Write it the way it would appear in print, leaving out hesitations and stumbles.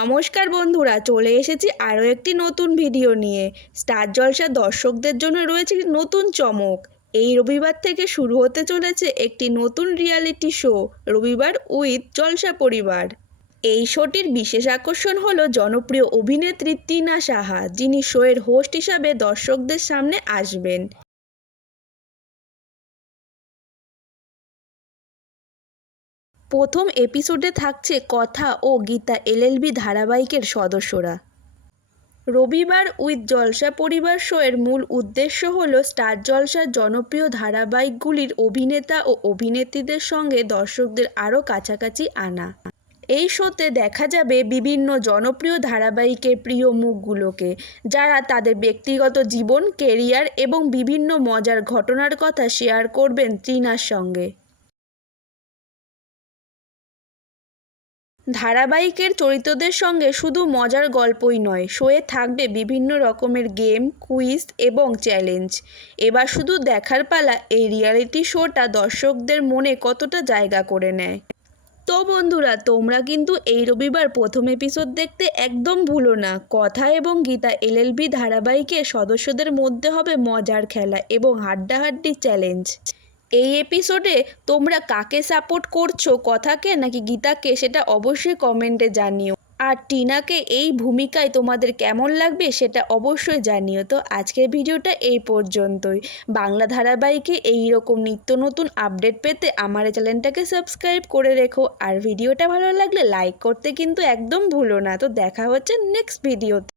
নমস্কার বন্ধুরা, চলে এসেছি আরও একটি নতুন ভিডিও নিয়ে। স্টার জলসা দর্শকদের জন্য রয়েছে নতুন চমক। এই রবিবার থেকে শুরু হতে চলেছে একটি নতুন রিয়ালিটি শো, রবিবার উইথ জলসা পরিবার। এই শোটির বিশেষ আকর্ষণ হলো জনপ্রিয় অভিনেত্রী টিনা সাহা, যিনি শোয়ের হোস্ট হিসাবে দর্শকদের সামনে আসবেন। প্রথম এপিসোডে থাকছে কথা ও গীতা এলএলবি ধারাবাহিকের সদস্যরা। রবিবার উইথ জলসা পরিবার শোয়ের মূল উদ্দেশ্য হল স্টার জলসার জনপ্রিয় ধারাবাহিকগুলির অভিনেতা ও অভিনেত্রীদের সঙ্গে দর্শকদের আরও কাছাকাছি আনা। এই শোতে দেখা যাবে বিভিন্ন জনপ্রিয় ধারাবাহিকের প্রিয় মুখগুলোকে, যারা তাদের ব্যক্তিগত জীবন, কেরিয়ার এবং বিভিন্ন মজার ঘটনার কথা শেয়ার করবেন টিনার সঙ্গে। ধারাবাহিকের চরিত্রদের সঙ্গে শুধু মজার গল্পই নয়, শোয়ে থাকবে বিভিন্ন রকমের গেম, কুইজ এবং চ্যালেঞ্জ। এবার শুধু দেখার পালা এই রিয়ালিটি শোটা দর্শকদের মনে কতটা জায়গা করে নেয়। তো বন্ধুরা, তোমরা কিন্তু এই রবিবার প্রথম এপিসোড দেখতে একদম ভুলো না। কথা এবং গীতা এলএলবি ধারাবাহিকের সদস্যদের মধ্যে হবে মজার খেলা এবং হাড্ডাহাড্ডি চ্যালেঞ্জ। এই এপিসোডে তোমরা কাকে সাপোর্ট করছো, কথাকে নাকি গীতাকে, সেটা অবশ্যই কমেন্টে জানিও। আর টিনাকে এই ভূমিকায় তোমাদের কেমন লাগবে সেটা অবশ্যই জানিও। তো আজকের ভিডিওটা এই পর্যন্তই। বাংলা ধারাবাহিকে এই রকম নিত্য নতুন আপডেট পেতে আমার চ্যানেলটাকে সাবস্ক্রাইব করে রেখো। আর ভিডিওটা ভালো লাগলে লাইক করতে কিন্তু একদম ভুলো না। তো দেখা হচ্ছে নেক্সট ভিডিওতে।